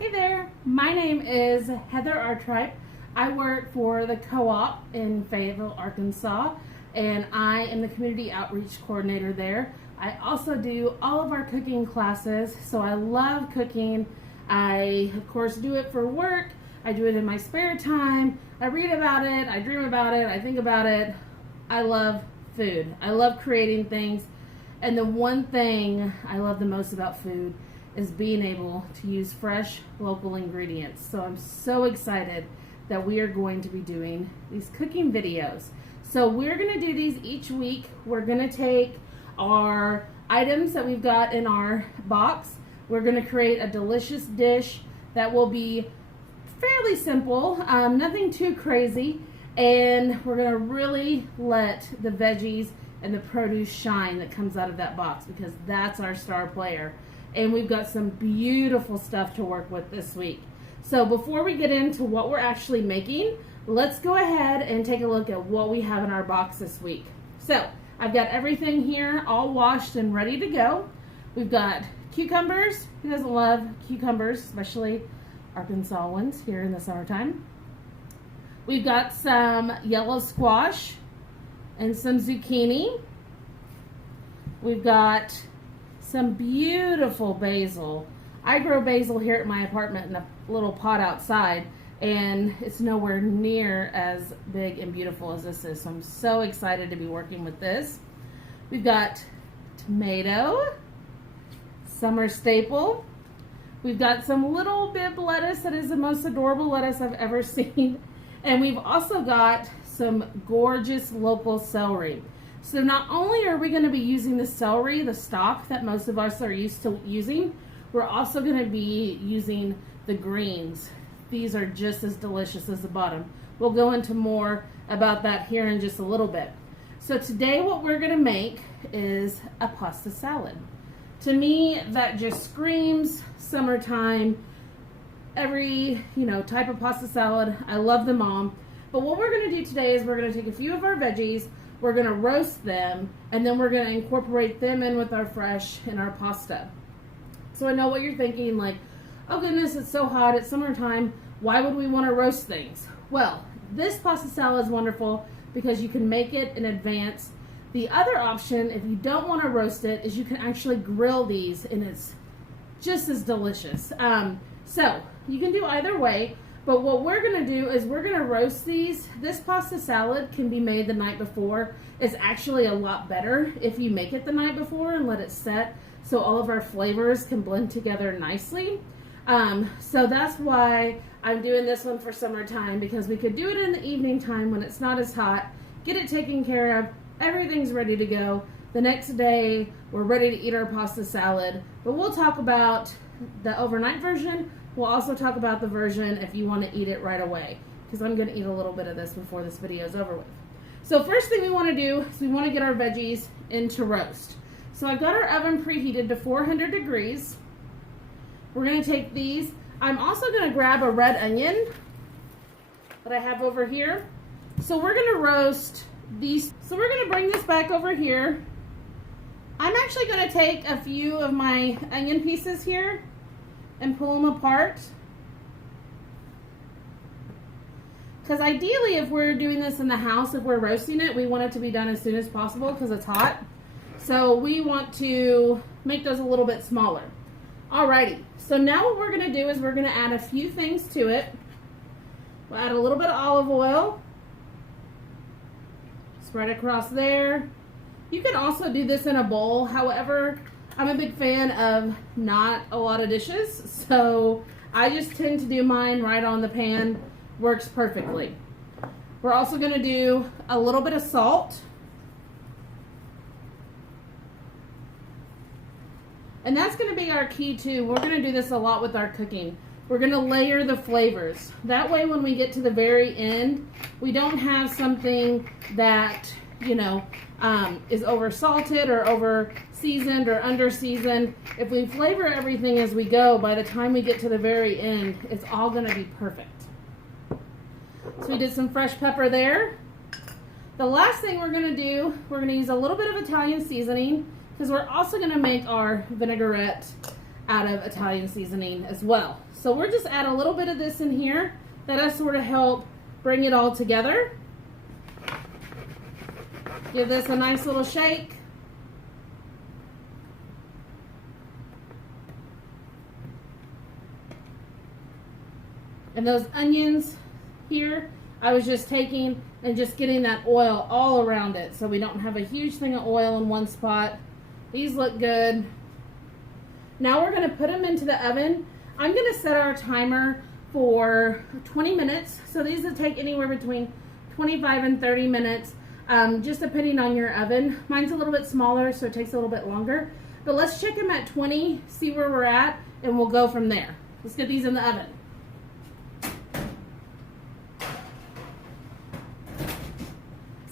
Hey there, my name is Heather Artripe. I work for the co-op in Fayetteville, Arkansas, and I am the community outreach coordinator there. I also do all of our cooking classes, so I love cooking. I, of course, do it for work. I do it in my spare time. I read about it, I dream about it, I think about it. I love food. I love creating things, and the one thing I love the most about food is being able to use fresh local ingredients. So I'm so excited that we are going to be doing these cooking videos. So we're going to do these each week. We're going to take our items that we've got in our box. We're going to create a delicious dish that will be fairly simple, nothing too crazy, and we're going to really let the veggies and the produce shine that comes out of that box, because that's our star player. And we've got some beautiful stuff to work with this week. So before we get into what we're actually making, let's go ahead and take a look at what we have in our box this week. So I've got everything here all washed and ready to go. We've got cucumbers. Who doesn't love cucumbers, especially Arkansas ones here in the summertime? We've got some yellow squash and some zucchini. We've got some beautiful basil. I grow basil here at my apartment in a little pot outside, and it's nowhere near as big and beautiful as this is. So I'm so excited to be working with this. We've got tomato, summer staple. We've got some little bib lettuce that is the most adorable lettuce I've ever seen. And we've also got some gorgeous local celery. So not only are we going to be using the celery, the stalk that most of us are used to using, we're also going to be using the greens. These are just as delicious as the bottom. We'll go into more about that here in just a little bit. So today what we're going to make is a pasta salad. To me, that just screams summertime. Every, type of pasta salad, I love them all. But what we're going to do today is we're going to take a few of our veggies, we're going to roast them, and then we're going to incorporate them in with our fresh and our pasta. So I know what you're thinking, like, oh goodness, it's so hot, it's summertime, why would we want to roast things? Well, this pasta salad is wonderful because you can make it in advance. The other option, if you don't want to roast it, is you can actually grill these, and it's just as delicious. So you can do either way. But what we're going to do is we're going to roast these. This pasta salad can be made the night before. It's actually a lot better if you make it the night before and let it set so all of our flavors can blend together nicely. So that's why I'm doing this one for summertime, because we could do it in the evening time when it's not as hot, get it taken care of, everything's ready to go. The next day, we're ready to eat our pasta salad. But we'll talk about the overnight version. We'll also talk about the version if you want to eat it right away, because I'm going to eat a little bit of this before this video is over with. So first thing we want to do is we want to get our veggies into roast. So I've got our oven preheated to 400 degrees. We're going to take these. I'm also going to grab a red onion that I have over here. So we're going to roast these. So we're going to bring this back over here. I'm actually going to take a few of my onion pieces here and pull them apart. Because ideally, if we're doing this in the house, if we're roasting it, we want it to be done as soon as possible because it's hot. So we want to make those a little bit smaller. Alrighty, so now what we're going to do is we're going to add a few things to it. We'll add a little bit of olive oil. Spread across there. You can also do this in a bowl. However, I'm a big fan of not a lot of dishes, so I just tend to do mine right on the pan. Works perfectly. We're also going to do a little bit of salt. And that's going to be our key too. We're going to do this a lot with our cooking. We're going to layer the flavors. That way when we get to the very end, we don't have something that, is over salted or over seasoned or under seasoned. If we flavor everything as we go, by the time we get to the very end, it's all going to be perfect. So we did some fresh pepper there. The last thing we're going to do, we're going to use a little bit of Italian seasoning, because we're also going to make our vinaigrette out of Italian seasoning as well. So we're just add a little bit of this in here. That'll sort of help bring it all together. Give this a nice little shake. And those onions here, I was just taking and just getting that oil all around it so we don't have a huge thing of oil in one spot. These look good. Now we're going to put them into the oven. I'm going to set our timer for 20 minutes. So these will take anywhere between 25 and 30 minutes, just depending on your oven. Mine's a little bit smaller, so it takes a little bit longer. But let's check them at 20, see where we're at, and we'll go from there. Let's get these in the oven.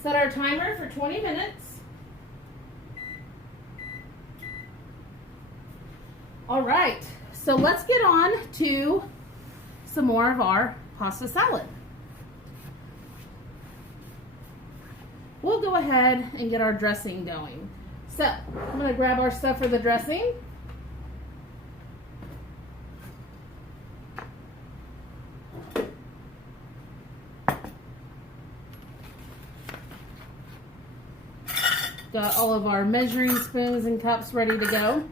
Set our timer for 20 minutes. All right, so let's get on to some more of our pasta salad. We'll go ahead and get our dressing going. So I'm going to grab our stuff for the dressing. Got all of our measuring spoons and cups ready to go.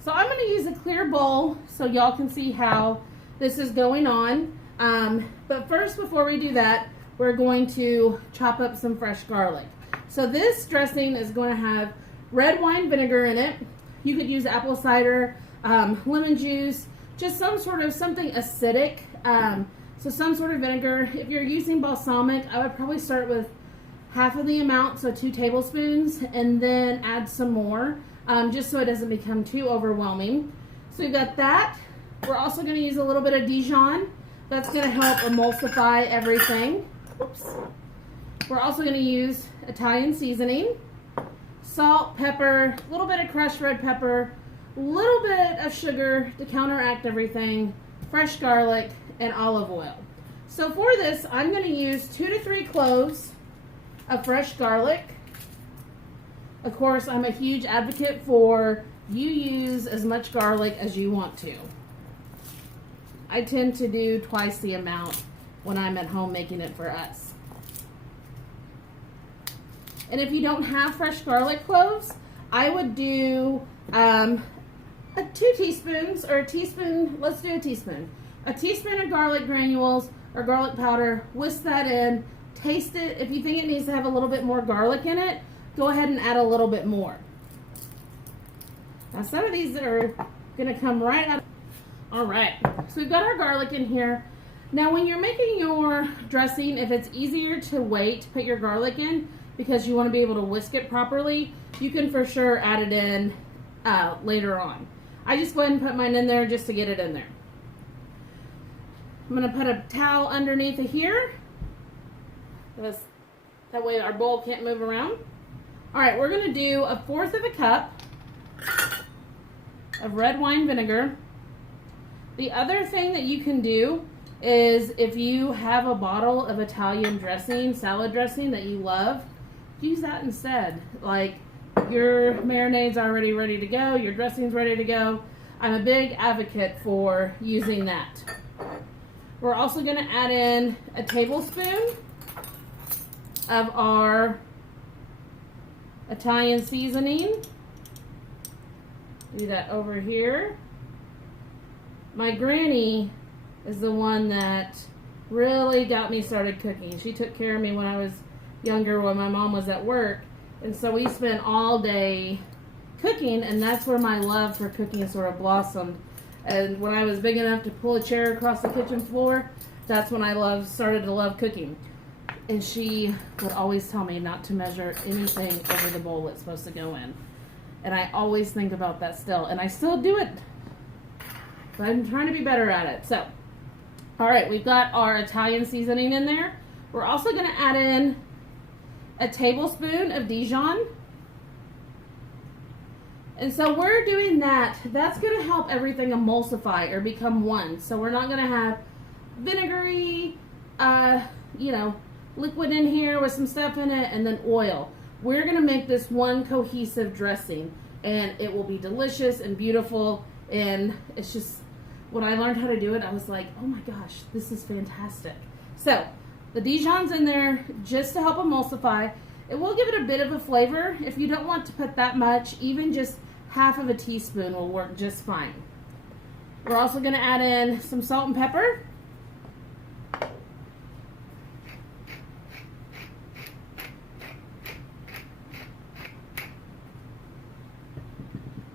So I'm going to use a clear bowl so y'all can see how this is going on. But first, before we do that, we're going to chop up some fresh garlic. So this dressing is going to have red wine vinegar in it. You could use apple cider, lemon juice, just some sort of something acidic. So some sort of vinegar. If you're using balsamic, I would probably start with half of the amount, so 2 tablespoons, and then add some more, just so it doesn't become too overwhelming. So we've got that. We're also going to use a little bit of Dijon. That's going to help emulsify everything. Oops. We're also going to use Italian seasoning, salt, pepper, a little bit of crushed red pepper, a little bit of sugar to counteract everything, fresh garlic, and olive oil. So for this, I'm going to use 2 to 3 cloves of fresh garlic. Of course, I'm a huge advocate for you use as much garlic as you want to. I tend to do twice the amount when I'm at home making it for us. And if you don't have fresh garlic cloves, I would do 2 teaspoons or a teaspoon. Let's do a teaspoon. A teaspoon of garlic granules or garlic powder. Whisk that in. Taste it. If you think it needs to have a little bit more garlic in it, go ahead and add a little bit more. Now some of these are going to come right out. All right, so we've got our garlic in here. Now when you're making your dressing, if it's easier to wait to put your garlic in because you want to be able to whisk it properly, you can for sure add it in later on. I just go ahead and put mine in there just to get it in there. I'm going to put a towel underneath of here. That way our bowl can't move around. All right, we're going to do 1/4 cup of red wine vinegar. The other thing that you can do is if you have a bottle of Italian dressing, salad dressing that you love, use that instead. Like your marinade's already ready to go, your dressing's ready to go. I'm a big advocate for using that. We're also going to add in a tablespoon of our Italian seasoning. Do that over here. My granny is the one that really got me started cooking. She took care of me when I was younger, when my mom was at work, and so we spent all day cooking, and that's where my love for cooking sort of blossomed. And when I was big enough to pull a chair across the kitchen floor, that's when I started to love cooking. And she would always tell me not to measure anything over the bowl it's supposed to go in. And I always think about that still. And I still do it. But I'm trying to be better at it. So, all right, we've got our Italian seasoning in there. We're also going to add in a tablespoon of Dijon. And so we're doing that. That's going to help everything emulsify or become one. So we're not going to have vinegary, liquid in here with some stuff in it and then oil. We're going to make this one cohesive dressing, and it will be delicious and beautiful. And it's just, when I learned how to do it, I was like, oh my gosh, this is fantastic. So the Dijon's in there just to help emulsify. It will give it a bit of a flavor. If you don't want to put that much, even just half of a teaspoon will work just fine. We're also going to add in some salt and pepper.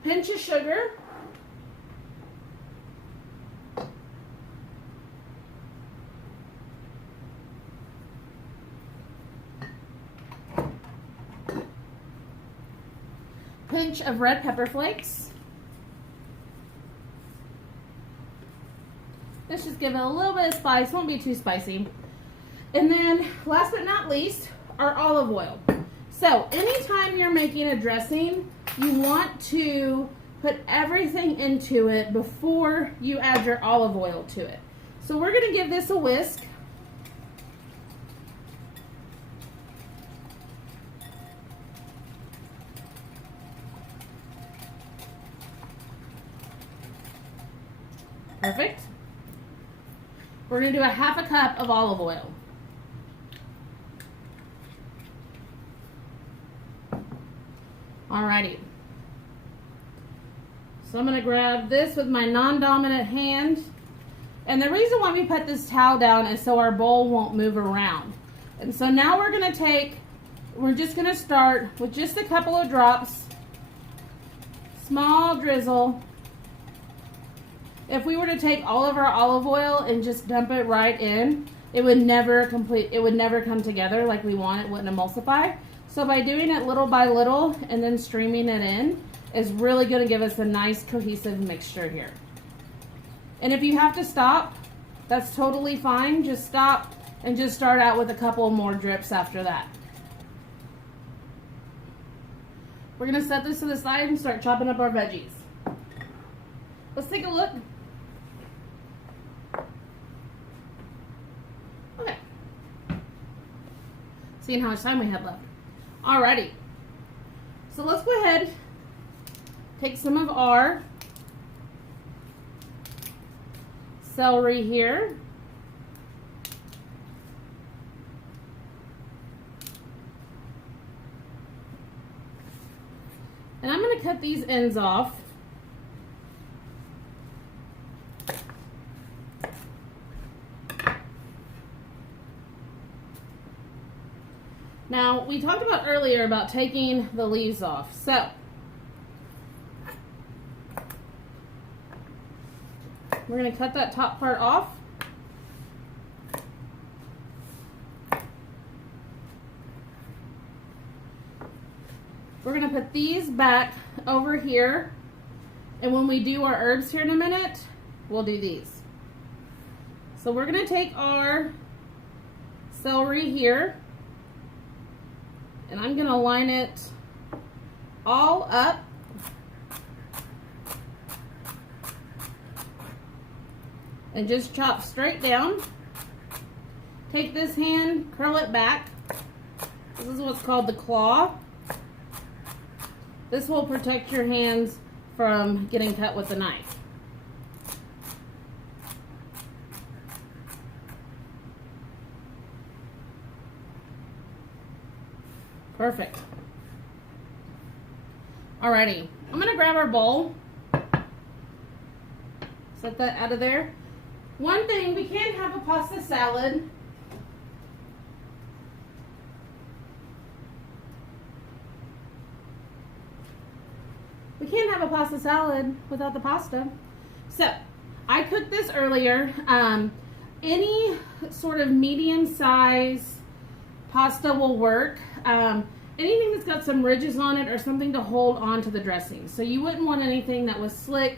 Pinch of sugar. Pinch of red pepper flakes. Let's just give it a little bit of spice, won't be too spicy. And then last but not least, our olive oil. So anytime you're making a dressing, you want to put everything into it before you add your olive oil to it. So we're going to give this a whisk. Perfect. We're going to do a half a cup of olive oil. Alrighty. So I'm going to grab this with my non-dominant hand. And the reason why we put this towel down is so our bowl won't move around. And so now we're going to we're just going to start with just a couple of drops. Small drizzle. If we were to take all of our olive oil and just dump it right in, it would never come together like we want. It wouldn't emulsify. So by doing it little by little and then streaming it in is really going to give us a nice cohesive mixture here. And if you have to stop, that's totally fine. Just stop and just start out with a couple more drips after that. We're going to set this to the side and start chopping up our veggies. Let's take a look. Okay. Seeing how much time we have left. Alrighty. So let's go ahead, take some of our celery here. And I'm going to cut these ends off. Now, we talked about earlier about taking the leaves off. So, we're going to cut that top part off. We're going to put these back over here. And when we do our herbs here in a minute, we'll do these. So we're going to take our celery here. And I'm going to line it all up. And just chop straight down. Take this hand, curl it back. This is what's called the claw. This will protect your hands from getting cut with a knife. Perfect. Alrighty, I'm gonna grab our bowl. Set that out of there. One thing, we can't have a pasta salad. We can't have a pasta salad without the pasta. So, I cooked this earlier. Any sort of medium size pasta will work. Anything that's got some ridges on it or something to hold on to the dressing. So you wouldn't want anything that was slick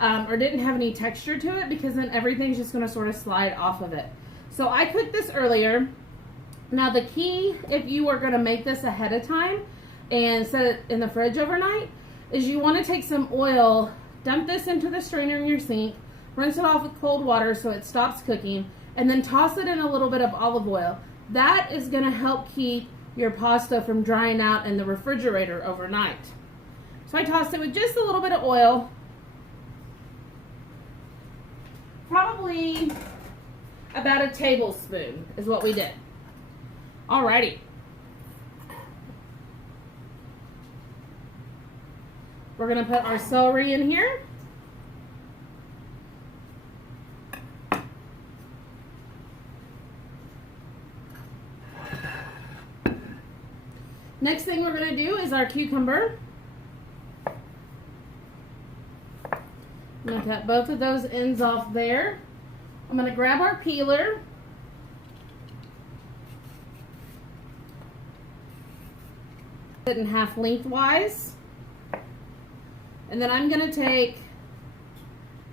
or didn't have any texture to it, because then everything's just going to sort of slide off of it. So I cooked this earlier. Now the key, if you are going to make this ahead of time and set it in the fridge overnight, is you want to take some oil, dump this into the strainer in your sink, rinse it off with cold water so it stops cooking, and then toss it in a little bit of olive oil. That is going to help keep your pasta from drying out in the refrigerator overnight. So I tossed it with just a little bit of oil. probably about a tablespoon is what we did. Alrighty. We're gonna put our celery in here. Next thing we're gonna do is our cucumber. I'm gonna cut both of those ends off there. I'm gonna grab our peeler. It in half lengthwise. And then I'm gonna take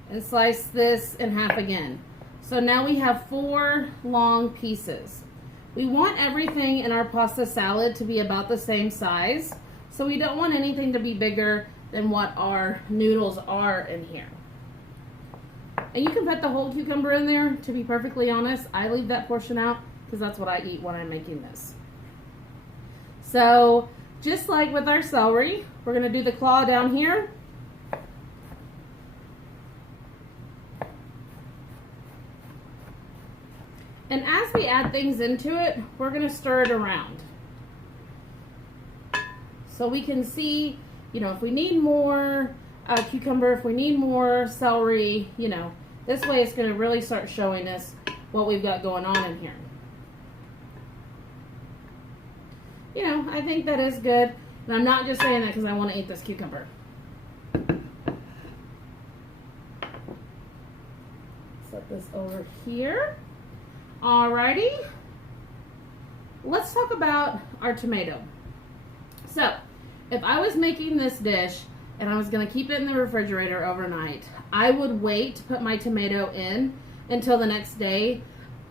and slice this in half again. So now we have 4 long pieces. We want everything in our pasta salad to be about the same size. So we don't want anything to be bigger than what our noodles are in here. And you can put the whole cucumber in there. To be perfectly honest, I leave that portion out because that's what I eat when I'm making this. So just like with our celery, we're gonna do the claw down here. And as we add things into it, we're gonna stir it around. So we can see, if we need more cucumber, if we need more celery, this way it's gonna really start showing us what we've got going on in here. I think that is good. And I'm not just saying that because I want to eat this cucumber. Set this over here. Alrighty. Let's talk about our tomato. So, if I was making this dish and I was going to keep it in the refrigerator overnight, I would wait to put my tomato in until the next day.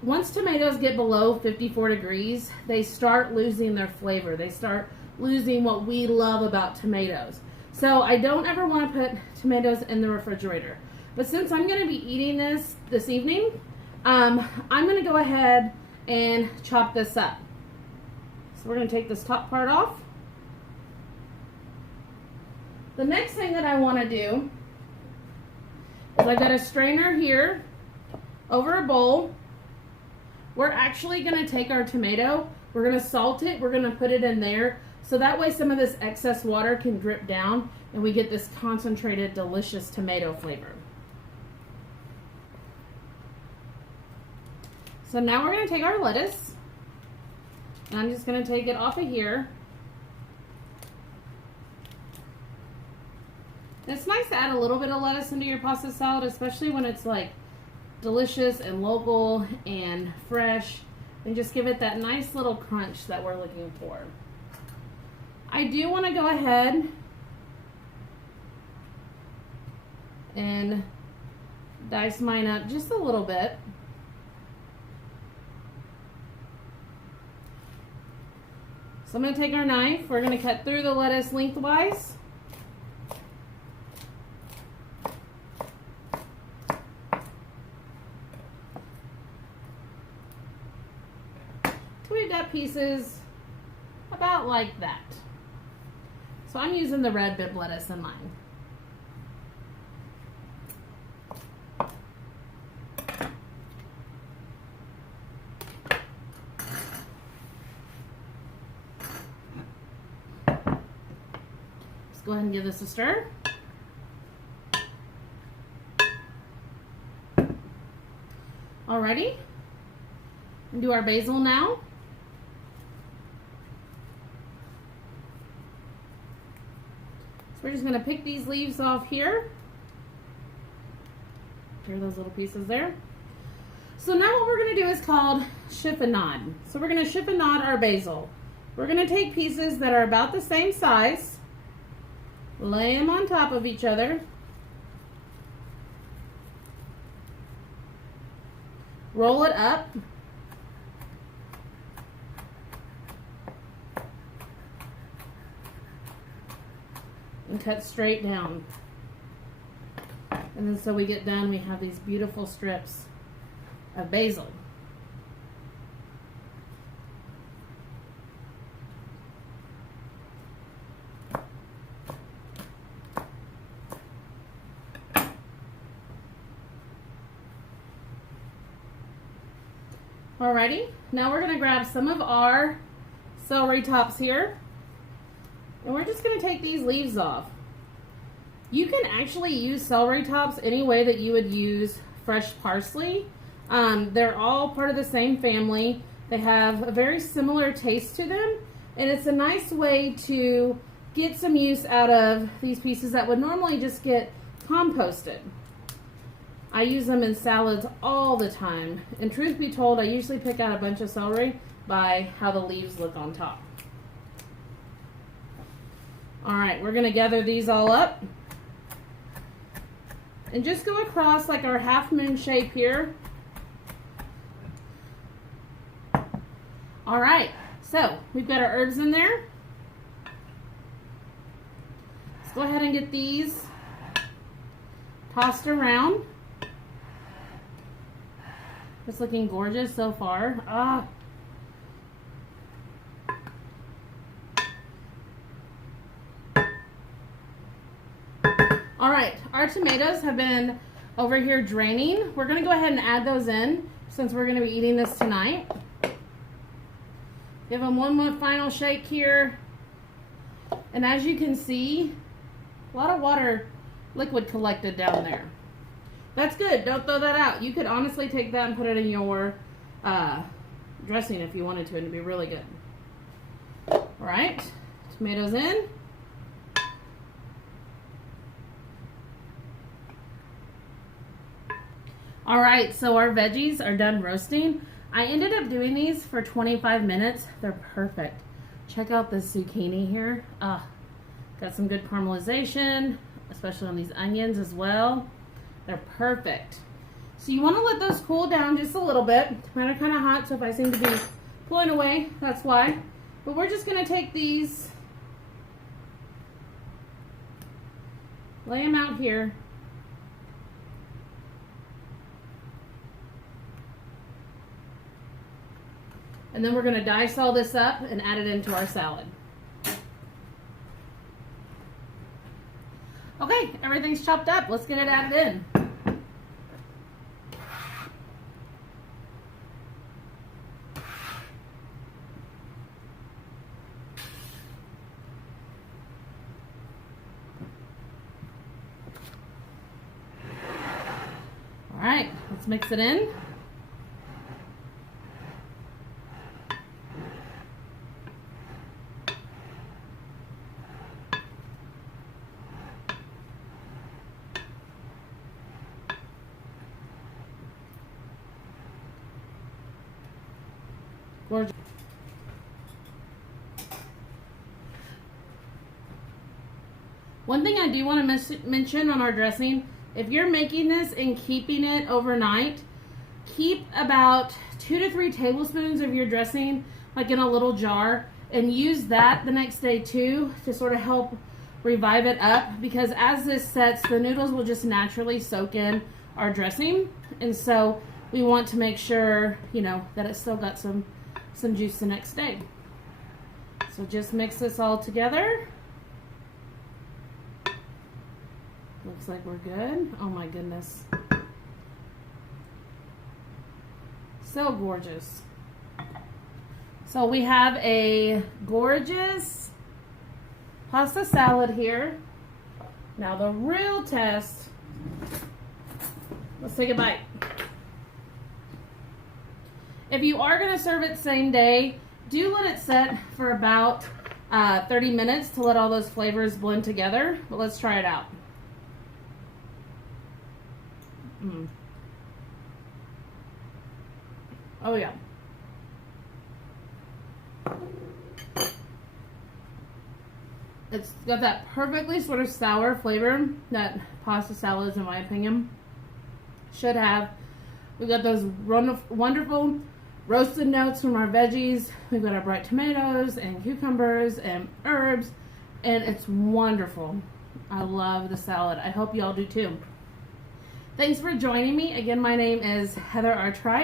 Once tomatoes get below 54 degrees, they start losing their flavor. They start losing what we love about tomatoes. So I don't ever want to put tomatoes in the refrigerator. But since I'm going to be eating this evening, I'm going to go ahead and chop this up. So we're going to take this top part off. The next thing that I want to do is I've got a strainer here over a bowl. We're actually going to take our tomato, we're going to salt it, we're going to put it in there, so that way some of this excess water can drip down and we get this concentrated, delicious tomato flavor. So now we're going to take our lettuce, and I'm just going to take it off of here. And it's nice to add a little bit of lettuce into your pasta salad, especially when it's like delicious and local and fresh, and just give it that nice little crunch that we're looking for. I do want to go ahead and dice mine up just a little bit. So I'm going to take our knife, we're going to cut through the lettuce lengthwise. We've got pieces about like that. So I'm using the red bib lettuce in mine. Let's go ahead and give this a stir. Alrighty. And do our basil now. We're just going to pick these leaves off here. Here are those little pieces there. So now what we're going to do is called chiffonade. So we're going to chiffonade our basil. We're going to take pieces that are about the same size, lay them on top of each other, roll it up, and cut straight down. And then so we get done, we have these beautiful strips of basil. Alrighty, now we're gonna grab some of our celery tops here, and we're just gonna take these leaves off. You can actually use celery tops any way that you would use fresh parsley. They're all part of the same family. They have a very similar taste to them, and it's a nice way to get some use out of these pieces that would normally just get composted. I use them in salads all the time, and truth be told, I usually pick out a bunch of celery by how the leaves look on top. Alright, we're going to gather these all up and just go across like our half moon shape here. Alright, so we've got our herbs in there. Let's go ahead and get these tossed around. It's looking gorgeous so far. Alright, our tomatoes have been over here draining. We're going to go ahead and add those in since we're going to be eating this tonight. Give them one more final shake here. And as you can see, a lot of water liquid collected down there. That's good. Don't throw that out. You could honestly take that and put it in your dressing if you wanted to, and it'd be really good. Alright, tomatoes in. Alright, so our veggies are done roasting. I ended up doing these for 25 minutes. They're perfect. Check out this zucchini here. Got some good caramelization, especially on these onions as well. They're perfect. So you want to let those cool down just a little bit. Mine are kind of hot, so if I seem to be pulling away, that's why. But we're just going to take these, lay them out here. And then we're going to dice all this up and add it into our salad. Okay, everything's chopped up. Let's get it added in. All right, let's mix it in. Gorgeous. One thing I do want to mention on our dressing, if you're making this and keeping it overnight, keep about 2 to 3 tablespoons of your dressing like in a little jar and use that the next day too to sort of help revive it up, because as this sets, the noodles will just naturally soak in our dressing, and so we want to make sure, you know, that it's still got some juice the next day. So just mix this all together. Looks like we're good. Oh my goodness. So gorgeous. So we have a gorgeous pasta salad here. Now the real test. Let's take a bite. If you are going to serve it same day, do let it set for about 30 minutes to let all those flavors blend together. But let's try it out. Oh yeah. It's got that perfectly sort of sour flavor that pasta salads, in my opinion, should have. We've got those wonderful roasted notes from our veggies. We've got our bright tomatoes and cucumbers and herbs, and it's wonderful. I love the salad. I hope you all do too. Thanks for joining me. Again, my name is Heather R. Tribe.